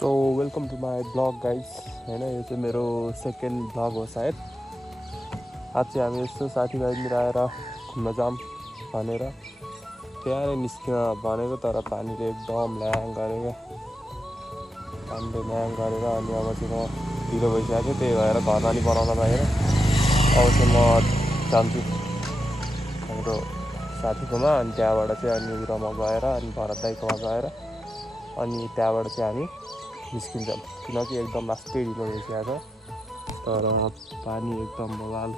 So welcome to my blog guys होइन यो चाहिँ मेरो सेकेन्ड ब्लग हो सायद। आज चाहिँ हामी यस्तो साथीभाइ मिलाएर घुम्न जाऊँ भनेर त्यहाँ नै निस्किन भनेको, तर पानीले एकदम ल्याङ गरेको, पानीले ल्याङ गरेर अनि अब चाहिँ म ढिलो भइसकेको थियो, त्यही भएर घरमा नि बनाउन पाएन। अब चाहिँ म जान्छु हाम्रो साथीकोमा, अनि त्यहाँबाट चाहिँ अनि रमा गएर अनि भरत दाइकोमा गएर अनि त्यहाँबाट चाहिँ हामी निस्किन्छौँ, किनकि एकदम लास्टै ढिलो भइसकेको छ। तर पानी एकदम बवाल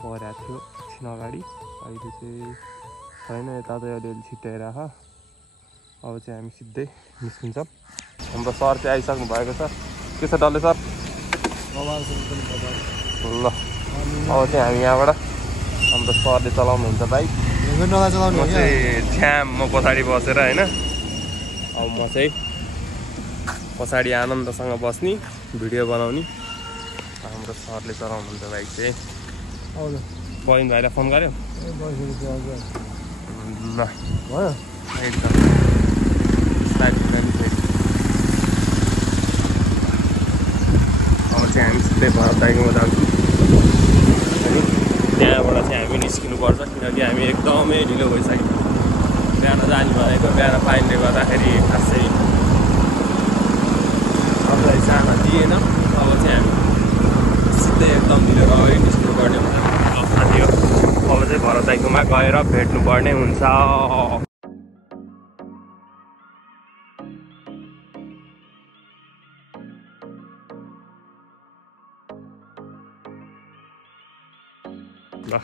परेको थियो एकछिन अगाडि, अहिले चाहिँ छैन, यता चाहिँ अलिअलि छिट्याइराख। अब चाहिँ हामी सिधै निस्किन्छौँ। हाम्रो सर चाहिँ आइसक्नु भएको छ। के छ डल्ले सर? ल अब चाहिँ हामी यहाँबाट हाम्रो सरले चलाउनुहुन्छ बाइक, म चाहिँ छ्याम म पछाडि बसेर होइन। अब म चाहिँ पछाडि आनन्दसँग बस्ने, भिडियो बनाउने। हाम्रो सरले चलाउनुहुन्छ बाइक चाहिँ। पविन भाइलाई फोन गऱ्यो? ल भयो एकदम अब चाहिँ हामी सिधै भरत दाइकोमा जान्छौँ। अनि त्यहाँबाट चाहिँ हामी निस्किनुपर्छ, किनकि हामी एकदमै ढिलो भइसक्यो। बिहान जाने भनेको, बिहान पानीले गर्दाखेरि खासै आफूलाई साना दिएन। अब चाहिँ हामी सिधै एकदम ढिलो अगाडि निस्किनु पर्ने हुन्छ साथी हो। अब चाहिँ भरत दाइकोमा गएर भेट्नु पर्ने हुन्छ। ल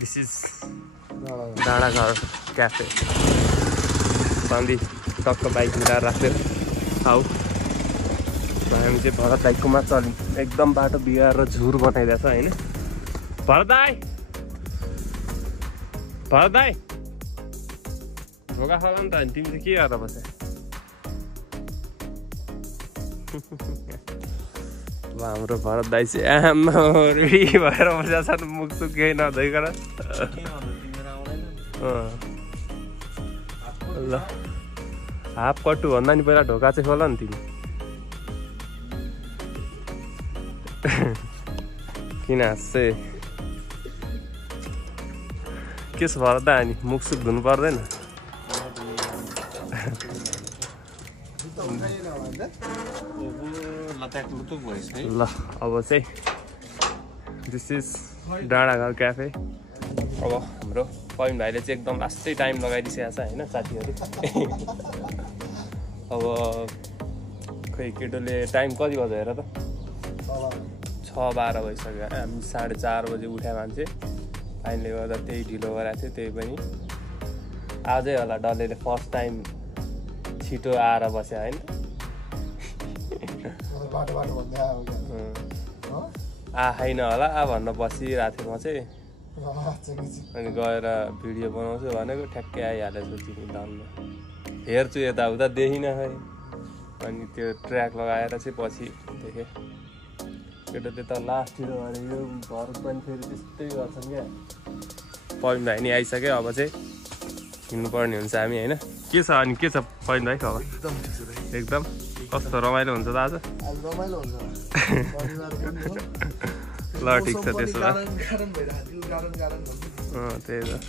दिस इज डाँडाघर क्याफे। सन्धि टक्क बाइक मिलाएर राख्यो खाऊ। हामी चाहिँ भरत दाइकोमा चल्यौँ। एकदम बाटो बिगारेर झुर बनाइदिएछ होइन। भरत दाइ, भरत दाइ ढोका खोला नि त। अनि तिमी चाहिँ के गरेर बस्यो? अब हाम्रो भरत दाइ चाहिँ आमा रेडी भएर बसेको छ, मुख सुख केही नधोइकन। ल हाफ कट्टु भन्दा नि पहिला ढोका चाहिँ खोला नि तिमी। किन हाँस्छे? के छ भरत दाइ, अनि मुख सुख धुनु पर्दैन? ल अब चाहिँ दिस इज डाँडाघर क्याफे। अब हाम्रो पविन भाइले चाहिँ एकदम लास्टै टाइम लगाइदिइसकेको छ होइन साथीहरू। अब खै केटोले टाइम कति बज्यो हेर त? 6:12 भइसक्यो। हामी 4:30 बजे उठ्या मान्छे, पानीले गर्दा त्यही ढिलो गराएको थियो। त्यही पनि आजै होला डल्लेले फर्स्ट टाइम छिटो आएर बस्यो होइन। आएन होला भन्न बसिरहेको थिएँ म चाहिँ। अनि गएर भिडियो बनाउँछु भनेको ठ्याक्कै आइहालेछ तिमी डल्लो। हेर्छु यताउता देखिनँ खै। अनि त्यो ट्र्याक लगाएर चाहिँ पछि देखेँ। केटाले त लास्टतिर भनेको, भरत पनि फेरि त्यस्तै गर्छन् क्या। पविन भाइ नि आइसक्यो, अब चाहिँ हिँड्नुपर्ने हुन्छ हामी होइन। के छ अनि के छ पविन भाइ खबर? एकदम कस्तो रमाइलो हुन्छ त आज? रमाइलो हुन्छ। ल ठिक छ त्यसो भए। त्यही त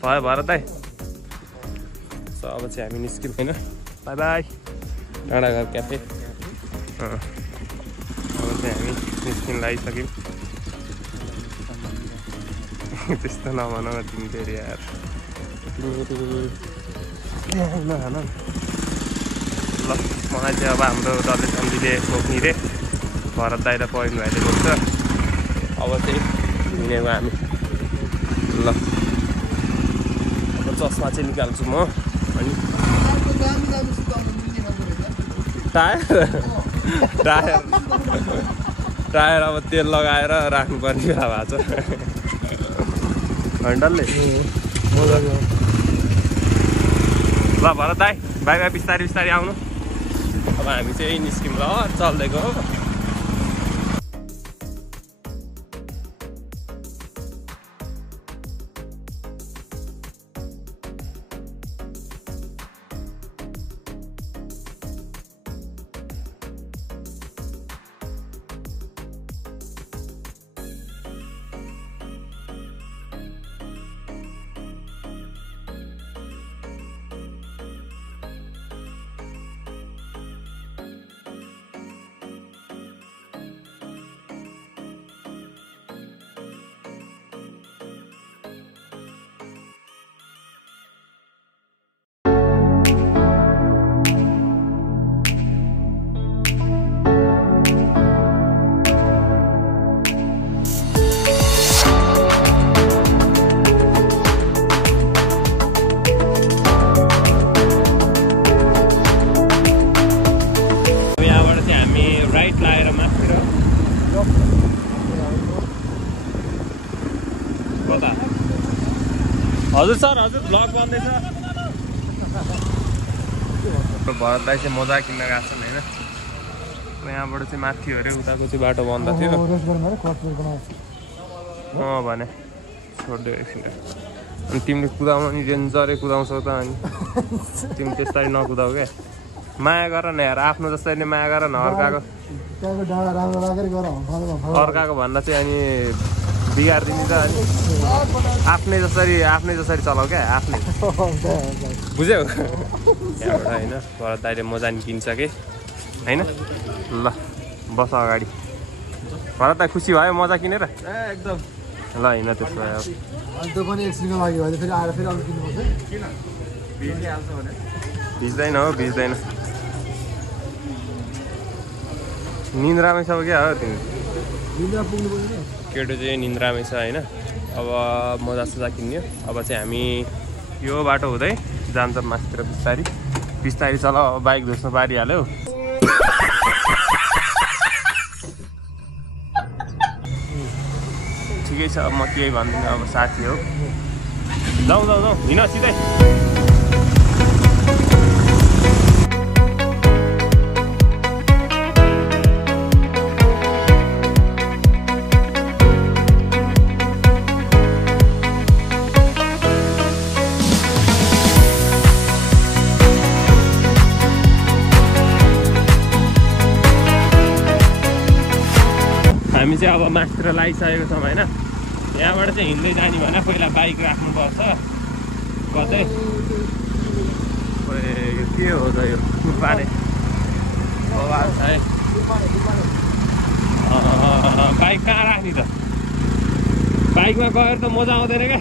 भयो भरत दाइ। अब चाहिँ हामी निस्क्यौँ होइन। Bye bye Dandaghar cafe. अब चाहिँ हामी निस्किन लागिसक्यौँ। त्यस्तो नभन तिमी फेरि यार। ल मलाई चाहिँ अब हाम्रो डल्ले सन्धीले बोक्ने रे, भरत दाइ र पविन भाइले बोक्छ। अब चाहिँ हिँडेको हामी। ल अब चस्मा चाहिँ निकाल्छु म। अनि टायर टायर टायर अब तेल लगाएर राख्नुपर्ने बेला भएको छ डल्ले। ल भरत दाइ बाई बाई, बिस्तारै बिस्तारै आउनु। अब हामी चाहिँ निस्क्यौँ ल चल्दैको। हजुर सर हजुर ब्लग बन्दैछ भरत दाइ चाहिँ मजा किन्न गएको छन् होइन यहाँबाट चाहिँ माथि अरे उताको चाहिँ बाटो बन्द थियो भने छोडिदियो एकछिन अनि तिमीले कुदाउनु नि डेन्जरै कुदाउँछौ त अनि तिमी त्यस्तै नकुदाऊ क्या माया गर न यार आफ्नो जस्तै माया गर न अर्काको भन्दा चाहिँ अनि बिगारिदिने त अनि आफ्नै जसरी चलाऊ क्या आफ्नै बुझ्यौ यहाँबाट होइन भरत दाइले मजा निकिन्छ कि होइन ल बस अगाडि भरत दाइ खुसी भयो मजा किनेर एकदम ल होइन त्यसो भए त्यो पनि एकछिनको लागि भयो फेरि आएर फेरि अरू किन्नुपर्छ भिज्दैन हो भिज्दैन निन्द्रामै छ क्या हो तिमी निन्द्रा पुग्नु पर्दैन केटो चाहिँ निन्द्रामै छ होइन अब मजा सजा किन्यो अब चाहिँ हामी यो बाटो हुँदै जान्छौँ माथितिर बिस्तारी बिस्तारी चला अब बाइक धुस्नु पारिहाल्यो ठिकै छ अब म केही भन्दिनँ अब साथी हो जाउँ हिँड सिधै हामी चाहिँ अब माथितिर लागिसकेको छौँ होइन यहाँबाट चाहिँ हिँड्दै जाने भने पहिला बाइक राख्नुपर्छ कतै के हो त यो पारे बाइक कहाँ राख्ने त बाइकमा गएर त मजा आउँदैन क्या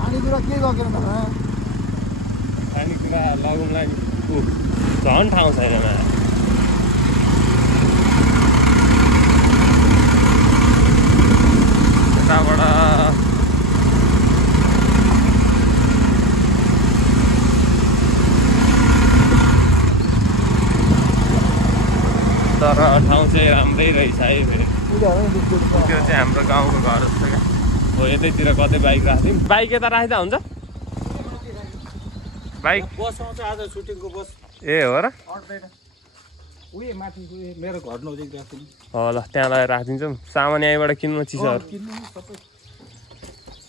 खानेकुरा के लगेर खानेकुरा लगाउनुलाई झन् ठाउँ छैन यताबाट तर ठाउँ चाहिँ राम्रै रहेछ है फेरि त्यो चाहिँ हाम्रो गाउँको घर जस्तो क्या हो यतैतिर कतै बाइक राख्थ्यौँ बाइक यता राख्दा हुन्छ बाइक बस आउँछ आज सुटिङको बस ए हो र उयो माथि मेरो घर नजिक राख्दिनु हो ल त्यहाँ लगेर राखिदिन्छौँ सामान यहीँबाट किन्नु चिसहरू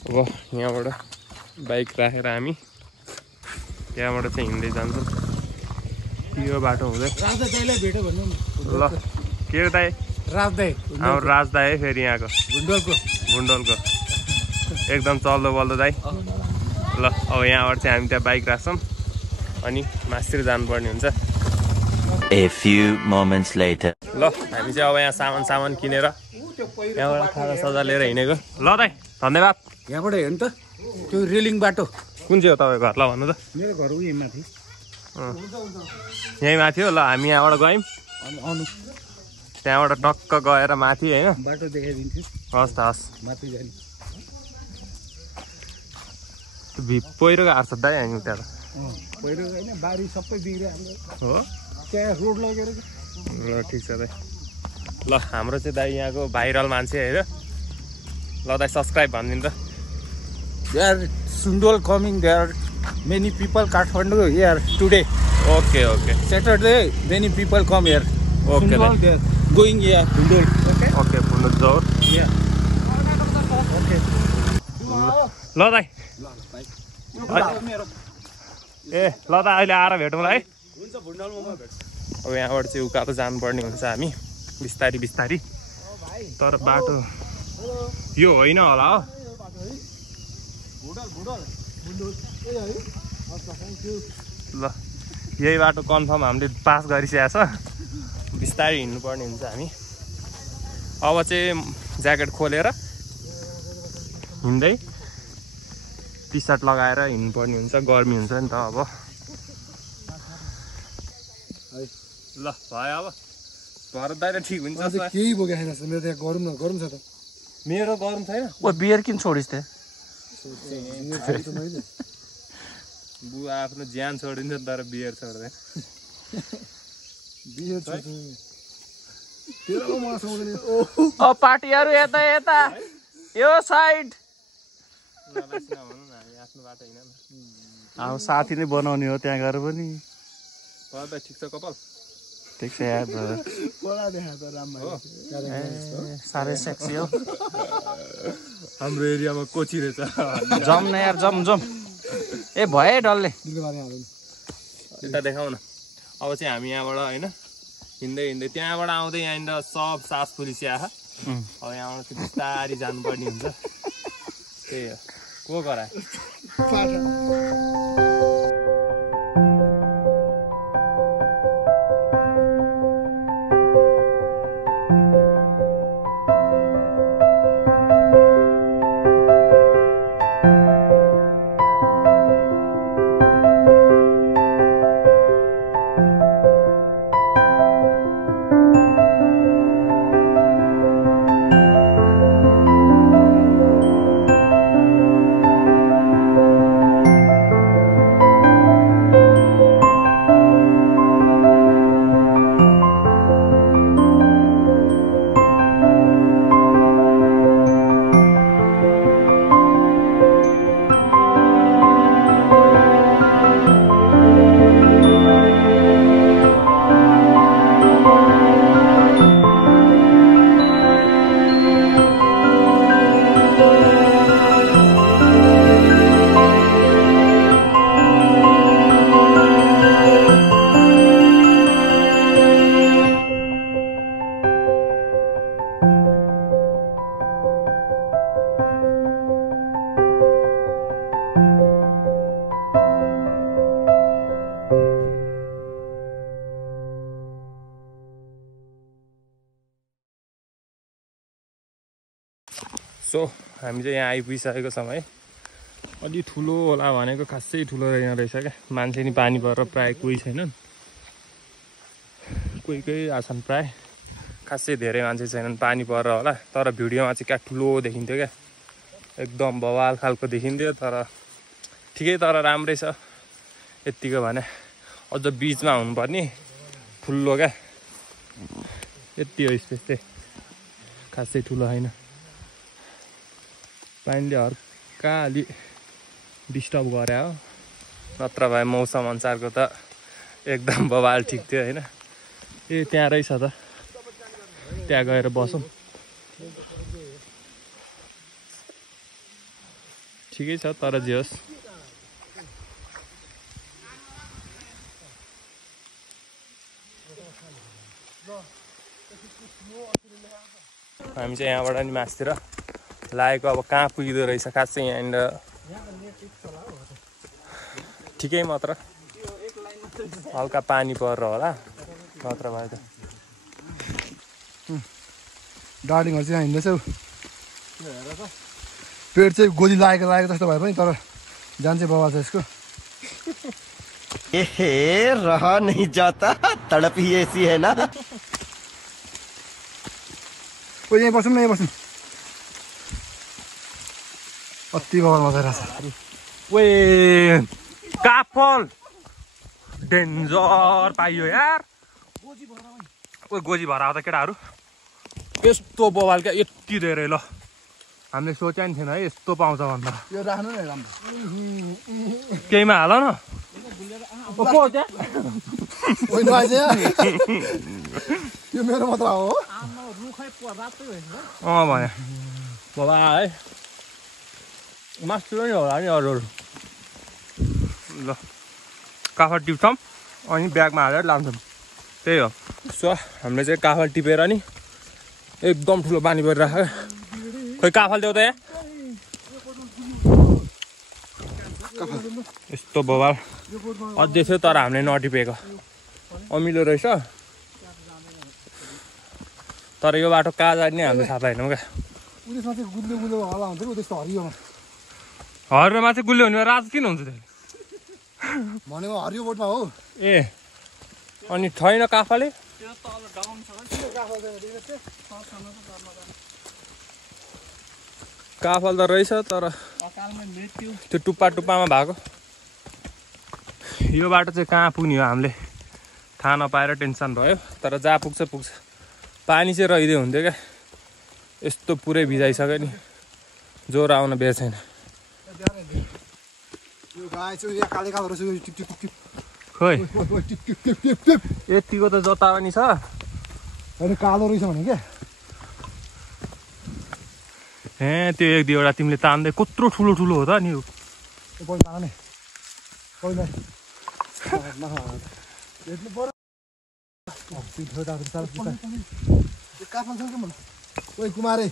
अब यहाँबाट बाइक राखेर हामी त्यहाँबाट चाहिँ हिँड्दै जान्छौँ यो बाटो हुँदै भेट्यो भन्नु ल के हो दाइ राजदाई हाम्रो राजदाई है फेरि यहाँको भुन्डोलको एकदम चल्दो बल्दो दाइ ल अब यहाँबाट चाहिँ हामी त्यहाँ बाइक राख्छौँ अनि माथितिर जानुपर्ने हुन्छ A few moments later. ल हामी चाहिँ अब यहाँ सामान किनेर यहाँबाट खाजा सजा लिएर हिँडेको ल दाइ धन्यवाद यहाँबाट हेर्नु त त्यो रेलिङ बाटो कुन चाहिँ हो तपाईँको घर ल भन्नु त मेरो घर उयो माथि यहीँ माथि हो ल हामी यहाँबाट गयौँ अनि आउनु त्यहाँबाट टक्क गएर माथि होइन बाटो देखाइदिन्छु हस् त हस् माथि जाने पहिरोको हार्छ दाइ हामी उता त पहिरो होइन बारी सबै बिग्रियो हाम्रो हो त्यहाँ रोड लगेर ल ठिक छ दाइ ल हाम्रो चाहिँ दाइ यहाँको भाइरल मान्छे होइन ल दाइ सब्सक्राइब भनिदिनु त There Sundol coming there. Many people Kathmandu here today. Okay. Saturday, many people come here. Okay. Sundol there. Going here, Sundol. Okay, Sundol जाऊ. Yeah. Okay. ल दाइ ए ल त अहिले आएर भेटौँला है हुन्छ भुन्डलमा म भेट्छु अब यहाँबाट चाहिँ उकालो जानुपर्ने हुन्छ हामी बिस्तारी तर बाटो यो होइन होला हो ल यही बाटो कन्फर्म हामीले पास गरिसकेको छ बिस्तारै हिँड्नुपर्ने हुन्छ हामी अब चाहिँ ज्याकेट खोलेर हिँड्दै टी सर्ट लगाएर हिँड्नुपर्ने हुन्छ गर्मी हुन्छ नि त अब ल भयो अब भरत दाइ ठिक हुन्छ केही बोकेको छैन मेरो त्यहाँ गरौँ छ त मेरो गरम छैन ओ बियर किन छोडिस् त बुवा आफ्नो ज्यान छोडिन्छ तर बियर छोड्दैन पार्टीहरू यता यो साइड आफ्नो बाटो होइन अब साथी नै बनाउने हो त्यहाँ गएर पनि ठिक छ कपाल ठिक छ यार ब्रदर साह्रै सेक्सी हो हाम्रो एरियामा कोची रहेछ जम न यार जम ए भए डल्ले यता देखाउ न अब चाहिँ हामी यहाँबाट होइन हिँड्दै त्यहाँबाट आउँदै यहाँनिर सब सास पुलिस आह अब यहाँबाट चाहिँ बिस्तारी जानुपर्ने हुन्छ त्यही हो को गराए सो हामी चाहिँ यहाँ आइपुगिसकेको छौँ है अलि ठुलो होला भनेको खासै ठुलो रहेछ क्या मान्छे नि पानी भएर प्रायः कोही छैनन् कोही आछन् प्रायः खासै धेरै मान्छे छैनन् पानी परेर होला तर भिडियोमा चाहिँ क्या ठुलो देखिन्थ्यो क्या एकदम बवाल खालको देखिन्थ्यो तर ठिकै तर राम्रै छ यत्तिको भने अझ बिचमा हुनुपर्ने ठुलो क्या यति हो स्पेस चाहिँ खासै ठुलो होइन पानीले हर्का अलि डिस्टर्ब गरे हो नत्र भए मौसम अनुसारको त एकदम बवाल ठिक थियो होइन ए त्यहाँ रहेछ त त्यहाँ गएर बसौँ ठिकै छ तर जे होस् हामी चाहिँ यहाँबाट नि मासतिर लागेको अब कहाँ पुगिँदो रहेछ खासै यहाँनिर ठिकै मात्र हल्का पानी परेर होला नत्र भए त डार्लिङहरू चाहिँ हिँड्दैछौ पेट चाहिँ गोली लागेको जस्तो भए पनि तर जान चाहिँ बवाल छ यसको रहा नहीं जाता तड़प ही ऐसी है ना ओ यहीँ बसौँ न यहीँ बसौँ अति बवाल मजा रहेछ वे काफल डेन्जर पाइयो यार ओ गोजी भएर आउँदा केटाहरू यस्तो बवाल क्या यति धेरै ल हामीले सोचे नि थिएन है यस्तो पाउँछ भनेर यो राख्नु नै राम्रो केहीमा हाल न यो मेरो मात्र हो भने बाबा है मासतिर नि होला नि अरू ल काफल टिप्छौँ अनि ब्यागमा हालेर लान्छौँ त्यही हो सो हामीले चाहिँ काफल टिपेर नि एकदम ठुलो पानी परिरहेको खोइ काफल देऊ त यहाँ यस्तो बवाल अझै थियो तर हामीले नटिपेको अमिलो रहेछ तर यो बाटो कहाँ जाने हामीले थाहा पाएनौँ क्या हरियोमा चाहिँ गुलियो हुने राज किन हुन्छ त्यो भनेको हरियो बोटमा हो ए अनि छैन काफले काफल त रहेछ तर त्यो टुप्पा टुप्पामा भएको यो बाटो चाहिँ कहाँ पुग्ने हो हामीले थाहा नपाएर टेन्सन भयो तर जहाँ पुग्छ पुग्छ पानी चाहिँ रहिदियो हुन्थ्यो क्या यस्तो पुरै भिजाइसक्यो नि ज्वरो आउन बेर छैन खोइ यतिको त जता पनि छ कालो रहेछ भने क्या ए त्यो एक दुईवटा तिमीले तान्दै कत्रो ठुलो ठुलो हो त नि कुमारे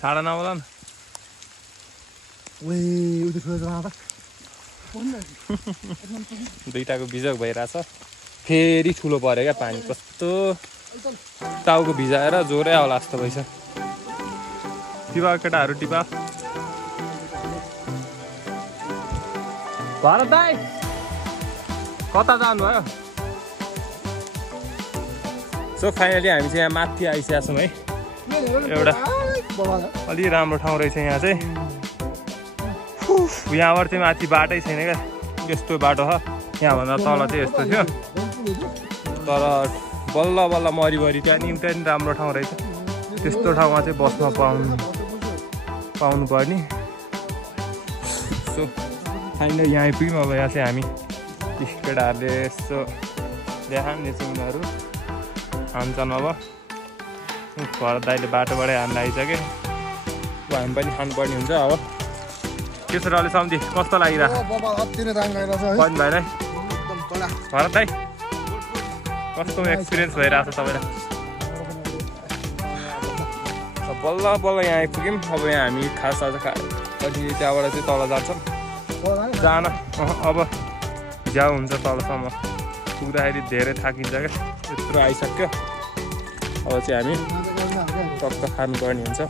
छाडा नबोला न दुईटाको बिजोग भइरहेछ फेरि ठुलो पऱ्यो क्या पानी कस्तो टाउको भिजाएर जोरै आउला जस्तो भइछ टिपा केटाहरू टिपा भरत दाइ कता जानुभयो सो फाइनली हामी चाहिँ यहाँ माथि आइसकेका छौँ है एउटा अलि राम्रो ठाउँ रहेछ यहाँ चाहिँ यहाँबाट चाहिँ माथि बाटै छैन क्या यस्तो बाटो छ यहाँभन्दा तल चाहिँ यस्तो थियो तर बल्ल बल्ल मरिमरि त्यहाँ नि राम्रो ठाउँ रहेछ त्यस्तो ठाउँमा चाहिँ बस्न पाउनु पर्ने सो फाइनली यहाँ आइपुग्यौँ अब यहाँ चाहिँ हामी केटाहरूले यसो देखाउँदैछ उनीहरू खान्छन् अब भरत दाइले बाटोबाटै हामीलाई आइसक्यो हामी पनि खानुपर्ने हुन्छ अब के छ रहले सम्झी कस्तो लागिरहेको पनि भाइलाई भरत दाइ कस्तो एक्सपिरियन्स भइरहेको छ तपाईँलाई बल्ल बल्ल यहाँ आइपुग्यौँ अब यहाँ हामी खाजासाजा अनि त्यहाँबाट चाहिँ तल जान्छौँ जान अब जाऊ हुन्छ तलसम्म पुग्दाखेरि धेरै थाकिन्छ क्या यत्रो आइसक्यो अब चाहिँ हामी टक्क खानुपर्ने हुन्छ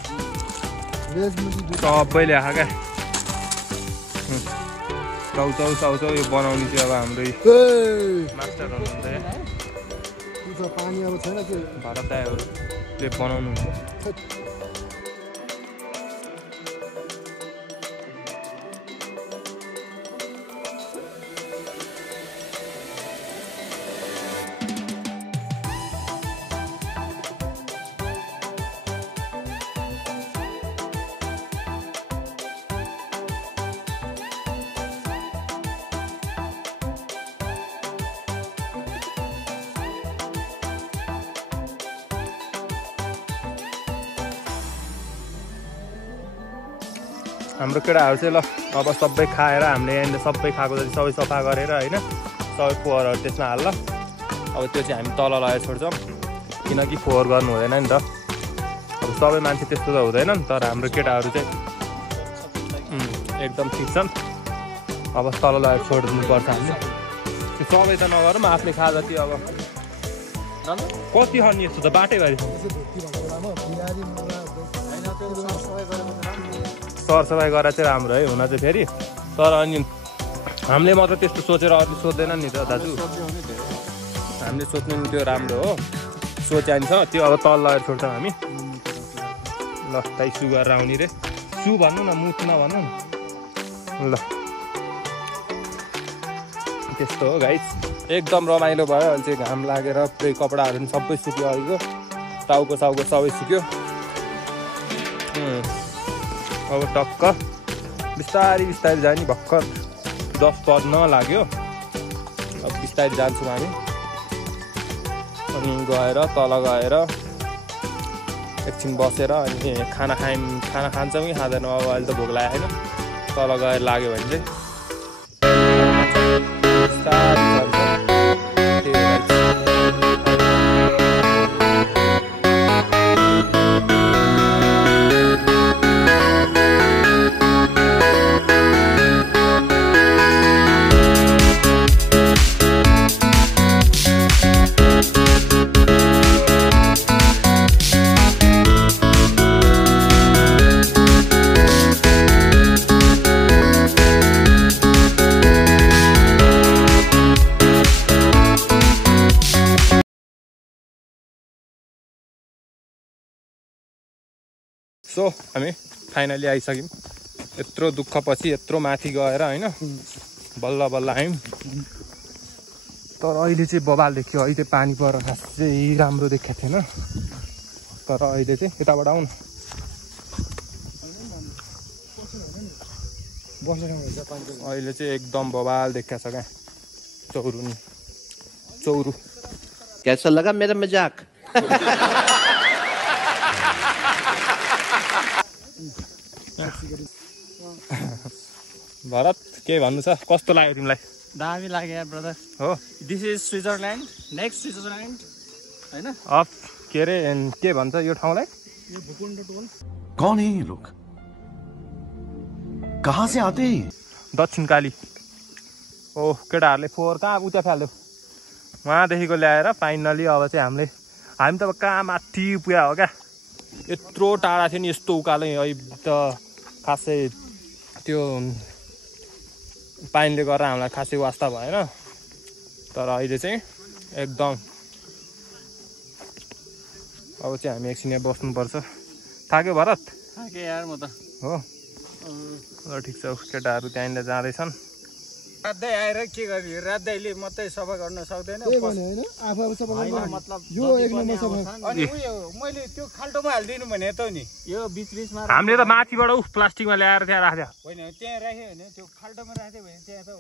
सबैले आएको क्या चाउचाउ यो बनाउने चाहिँ अब हाम्रो मास्टर हुनुहुन्छ भरत दाइहरूले बनाउनुहुन्छ हाम्रो केटाहरू चाहिँ ल अब सबै खाएर हामीले यहाँनिर सबै खाएको जति सबै सफा गरेर होइन सबै फोहोरहरू त्यसमा हाल्ल अब त्यो चाहिँ हामी तल लगाएर छोड्छौँ किनकि फोहोर गर्नु हुँदैन नि त अब सबै मान्छे त्यस्तो त हुँदैन नि तर हाम्रो केटाहरू चाहिँ एकदम ठिक छन् अब तल लगाएर छोडिदिनुपर्छ हामीले त्यो सबै त नगरौँ आफूले खा जति अब कति खन्ने यस्तो त बाटैभरि सरसफाइ गरेर चाहिँ राम्रो है हुन चाहिँ फेरि तर अनि हामीले मात्र त्यस्तो सोचेर अरू सोध्दैन नि त दाजु हामीले सोच्नु नि त्यो राम्रो हो सोचाइन्छ त्यो अब तल लगाएर छोड्छौँ हामी ल ताइ सु गरेर आउने रे सु भन्नु न मुख नभन्नु न ल त्यस्तो हो गाइस एकदम रमाइलो भयो अहिले चाहिँ घाम लागेर पुरै कपडाहरू पनि सबै सुक्यो अहिलेको टाउको साउको सबै सुक्यो अब टक्क बिस्तारी बिस्तारी जाने भर्खर 10 बज्न लाग्यो अब बिस्तारी जान्छौँ हामी अनि गएर तल गएर एकछिन बसेर अनि खाना खान्छौँ कि खाँदैनौँ अब अहिले त भोक लाग्यो होइन तल गएर लाग्यो भने चाहिँ बिस्तारी जान्छ सो हामी फाइनली आइसक्यौँ यत्रो दुःखपछि यत्रो माथि गएर होइन बल्ल बल्ल आयौँ तर अहिले चाहिँ बबाल देखियो अहिले पानी पर चाहिँ राम्रो देखेको थिएन तर अहिले चाहिँ यताबाट आउनु बस्ने ठाउँ रहेछ पानी अहिले चाहिँ एकदम बवाल देखिया छ क्या चौरू नि चौरू कैसा लगा मेरा मजाक भरत के भन्नु छ कस्तो लाग्यो तिमीलाई दामी लाग्यो यार ब्रदर हो this is Switzerland next Switzerland हैन अफ के अरे के भन्छ यो ठाउँलाई यो भुकुण्ड टोल कौन है ये लोग कहाँ से आते हैं दक्षिण काली ओ केटाहरूले फोहोर कहाँ उता फाल्यो उहाँदेखिको ल्याएर फाइनली अब चाहिँ हामी त कहाँ माथि पुग्या हो क्या यत्रो टाढा थियो नि यस्तो उकालो अहिले त खासै त्यो पानीले गर्दा हामीलाई खासै वास्ता भएन तर अहिले चाहिँ एकदम अब चाहिँ हामी एकछिन यहाँ बस्नुपर्छ थाक्यो भरत थाके यार म त हो ल ठिक छ केटाहरू त्यहाँनिर जाँदैछन् रात्दै आएर के गर्यो रात्दैले मात्रै सफा गर्न सक्दैन त्यही भने होइन आफू सफा होइन गर्नु मतलब यो एक नम्बर सफा अनि उयो मैले त्यो खाल्टोमा हालिदिनु भने त नि यो बीचमा हामीले त माथिबाट प्लास्टिकमा ल्याएर त्यहाँ राख्यो होइन त्यहाँ राख्यो भने त्यो खाल्टोमा राख्यो भने त्यहाँ त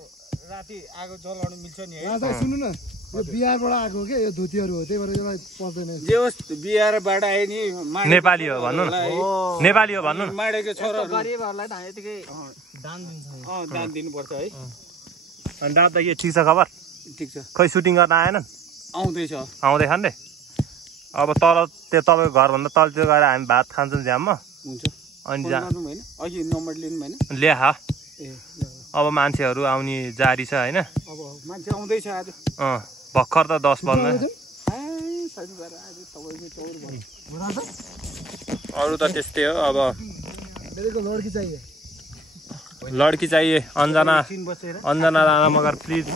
राति आगो जलाउनु मिल्छ नि है राजा सुन्नु न यो बिहारबाट आएको के यो धोतीहरू हो त्यही भएर यसलाई पर्दैन जे होस् बिहारबाट आयो नि नेपाली हो भन्नु न नेपाली हो भन्नु न माडेको छोराहरू गरिबहरुलाई त हामी यतिकै दान दिन्छ दान दिनुपर्छ है अनि दादा के ठिक छ खबर ठिक छ खै सुटिङ गर्न आएनन् आउँदैछ आउँदैछन् रे अब तल त्यो तपाईँको घरभन्दा तलतिर गएर हामी भात खान्छौँ झ्याममा हुन्छ अनि फोन गर्नु भएन अघि नम्बर लिनु भएन ल्याह ए अब मान्छेहरू आउने जारी छ होइन अब मान्छे आउँदैछ आज भर्खर त 10 बज्न शनिबार आज तपाईँको चौर भयो अरू त त्यस्तै हो अब मेरेको लड्की चाहिए लड्की चाहिए अन्जना एकछिन बसेर अन्जना राणा मगर प्लिज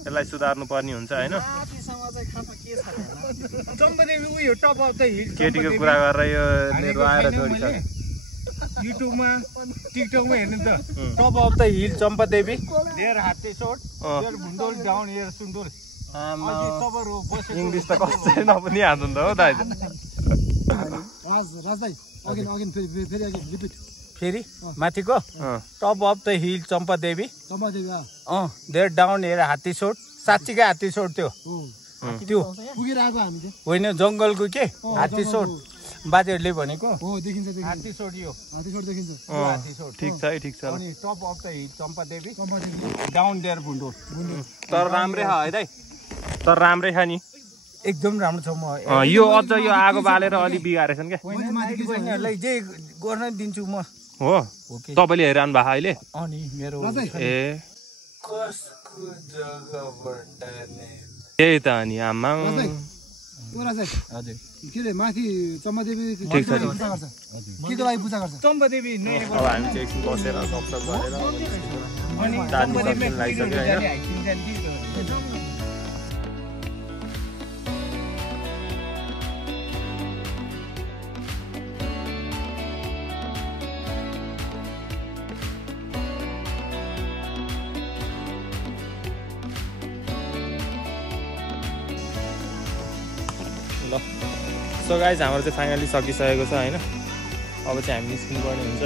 यसलाई सुधार्नु पर्ने हुन्छ होइन चम्पादेवी उयो टप अफ द हिल केटीको कुरा गरेर यो मेरो आएर छोडिसक्यो युट्युबमा टिकटकमा हेर्नु त top of the hill Champadevi there हाते सोट देयर भुन्डोल डाउन हियर सुन्दुल अघि तपाईँहरू बसेको इङ्ग्लिस त कसरी नपुनि हान्नु त हो दाइ राजदाई अघि फेरि अघि रिपिट फेरि माथिको top of the hill Champadevi Champadevi there down here हात्ती सोट साँच्चीकै हात्ती सोट त्यो त्यो पुगेर आएको हामी चाहिँ होइन जङ्गलको के हात्ती सोट बाजेहरूले भनेको हो देखिन्छ देखिन्छ हात्ती सोट यो हात्तीसोट देखिन्छ हात्ती सोट ठिक छ है ठिक छ अनि top of the hill Champadevi Champadevi down there Bhundol तर राम्रै छ है दाइ तर राम्रै छ नि एकदम राम्रो छ म यो अझ यो आगो बालेर अलि बिगारेछन् क्या बहिनीहरूलाई जे गर्न दिन्छु म हो तपाईँले हेरिरहनु भएको अहिले अनि मेरो ए त्यही त अनि आमा ओ राजा हजुर के अरे माथि चम्पादेवी ठिक छ, पूजा गर्छ केको लागि पूजा गर्छ चम्पादेवी अब हामी चाहिँ एकछिन बसेर गफसफ गरेर अनि दार्जिलिङ सक्किन लागिसक्यो होइन ल सो गाइज हाम्रो चाहिँ फाइनली सकिसकेको छ होइन अब चाहिँ हामी निस्किनुपर्ने हुन्छ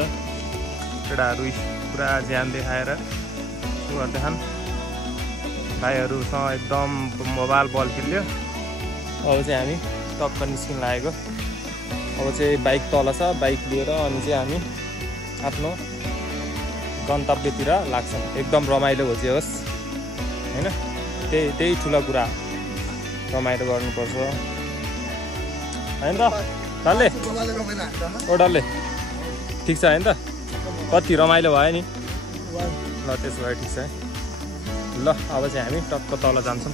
केटाहरू पुरा ज्यान देखाएर उ गर्दैछन् भाइहरूसँग एकदम मोबाइल बल खेल्यो अब चाहिँ हामी टक्क निस्किन लागेको अब चाहिँ बाइक तल छ बाइक लिएर अनि चाहिँ हामी आफ्नो गन्तव्यतिर लाग्छौँ एकदम रमाइलो होस् होइन त्यही ठुलो कुरा रमाइलो गर्नुपर्छ होइन त डल्ले ओ डल्ले ठिक छ होइन त कति रमाइलो भयो नि ल त्यसो भए ठिक छ है ल अब चाहिँ हामी टक्क तल जान्छौँ